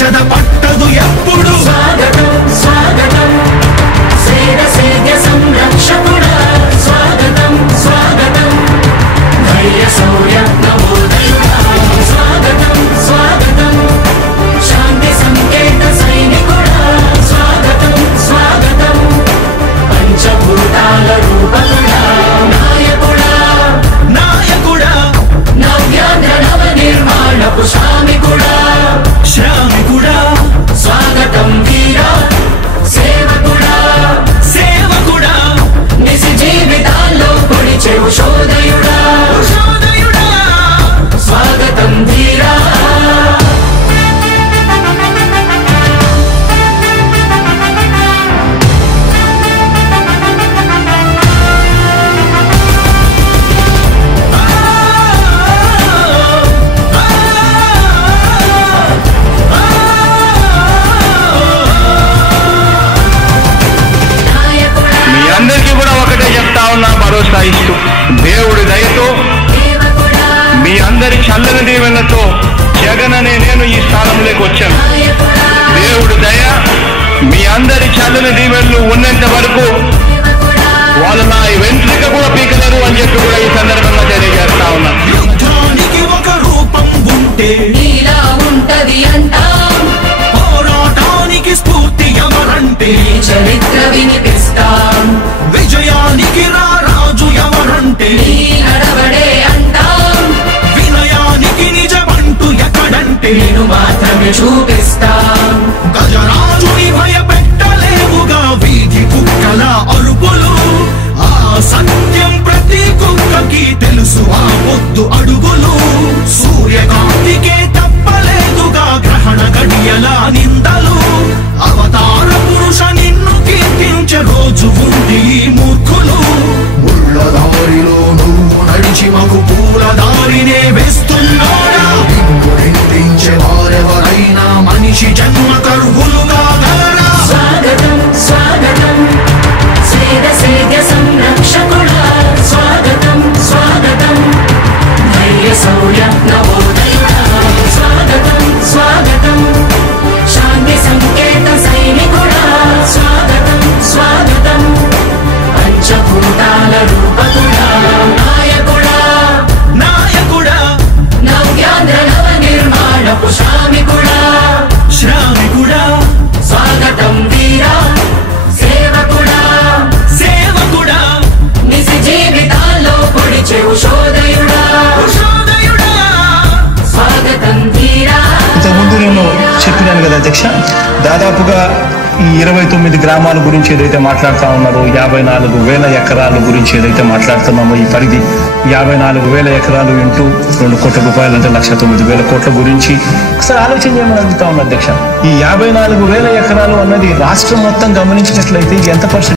చెద పట్టదు ఎప్పుడు. స్వాగతం స్వాగతం సేద్య సంరక్షకుడా స్వాగతం స్వాగతం ధైర్య శౌర్య నవోదయుడా స్వాగతం స్వాగతం శాంతి సంకేత సైనికుడా స్వాగతం స్వాగతం పంచభూతాల రూపకుడా నాయకుడా నాయకుడా నవ్యాంధ్ర నవ నిర్మాణపు శ్రామికుడా శ్రామికుడా స్వాగతం వీరా సేవకుడా సేవకుడా నిజ జీవితాల్లో పొడిచెవు శోదయుడా శోదయుడా స్వాగతం ధీరా మీ అందరికీ కూడా ఒకటే చెప్తా ఉన్నా, భరోసా ఇస్తూ దేవుడి దయతో సేవకుడా మీ అందరి చల్లని దీవెనలతో జగన్ అనే నేను ఈ స్థానంలోకి వచ్చాను. నాయకుడా దేవుడి దయ మీ అందరి చల్లని దీవెనలు ఉన్నంత వరకు సేవకుడా వాళ్ళు నా వెంట్రుక కూడా పీకలేరు అని చెప్పి కూడా ఈ సందర్భంగా తెలియజేస్తా ఉన్నా. యుద్ధానికి ఒక రూపం ఉంటే నీలా ఉంటది అంటాం పోరాటానికి స్ఫూర్తి ఎవరంటే నీ చరిత్ర వినిపిస్తాం విజయానికి రారాజు ఎవరంటే నీ నడవడే అంటాం వినయానికి నిజమంటూ ఎక్కడంటే నేను మాత్రమే చూపిస్తాం గజరాజుని భయపెట్టలేవుగా వీధి కుక్కల అరుపులు. ఆ సత్యం ప్రతి కుక్కకి తెలుసు ఆ పొద్దు అడుగులు. సూర్యకాంతికే తప్పలేదుగా గ్రహణ గడియల నిందలు. అవతార పురుష నిన్ను కీర్తించే రోజు ఉంది ఈ మూర్ఖులు. ముళ్ళ దారిలో నువ్వు నడిచి మగు పూల దారినే వేస్తున్నాడా. నిన్ను నిందించే వారెవరైనా మనిషి జన్మ కర్హులుగా గలరా. స్వాగతం స్వాగతం సేద్య సంరక్షకుడా స్వాగతం స్వాగతం ధైర్య శౌర్య నవోదయుడా స్వాగతం స్వాగతం శాంతి సంకేత సైనికుడా స్వాగతం స్వాగతం పంచభూతాల రూపకుడా నాయకుడా నాయకుడా నవ్యాంధ్ర నవ నిర్మాణపు శ్రామికుడా శ్రామికుడా స్వాగతం వీరా సేవకుడా సేవకుడా నిజ జీవితాల్లో పొడిచెవు శోదయుడా శోదయుడా స్వాగతం ధీరా ఇంతకుముందు నేను చెప్పినాను కదా అధ్యక్ష, దాదాపుగా ఈ 29 గ్రామాల గురించి ఏదైతే మాట్లాడుతూ ఉన్నారో 54,000 ఎకరాల గురించి ఏదైతే మాట్లాడుతున్నామో ఈ పరిధి 54,000 ఎకరాలు ఇంటూ 2 కోట్ల రూపాయలు అంటే 1,09,000 కోట్ల గురించి ఒకసారి ఆలోచన చేయమని అడుగుతా ఉన్నా అధ్యక్ష. ఈ 54,000 ఎకరాలు అన్నది రాష్ట్రం మొత్తం గమనించినట్లయితే ఎంత